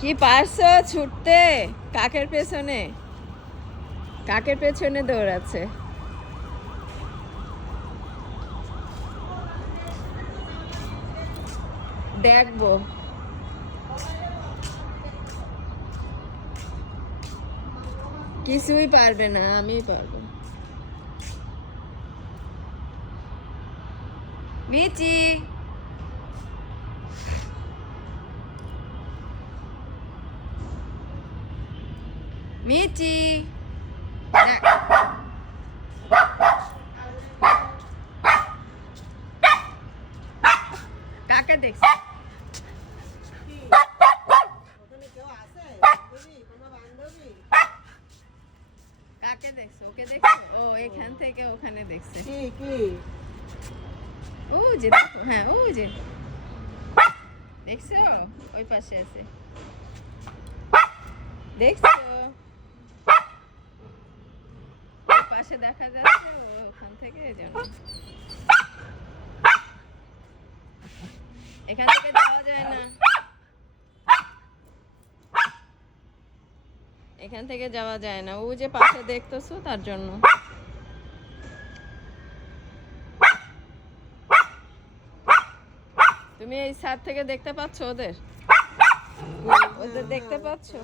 কি পারছো ছুটতে? কাকের পেছনে, কাকের পেছনে দৌড়াচ্ছে। দেখবো। কিছুই পারবে না, আমি পারবো। মিচি, মিচি, কাকে দেখছি? কাকে দেখছো? ওকে দেখছো? ও এখান থেকে ওখানে দেখছে। ও যে দেখো, হ্যাঁ ও যে দেখছো, ওই পাশে আছে। দেখছো ওই পাশে দেখা যাচ্ছে, ওখান থেকে যেন এখান থেকে যাওয়া যায় না, এখান থেকে যাওয়া যায় না। ও যে পাশে দেখতেছো তার জন্য। তুমি এই ছাদ থেকে দেখতে পাচ্ছো ওদের? ওদের দেখতে পাচ্ছো?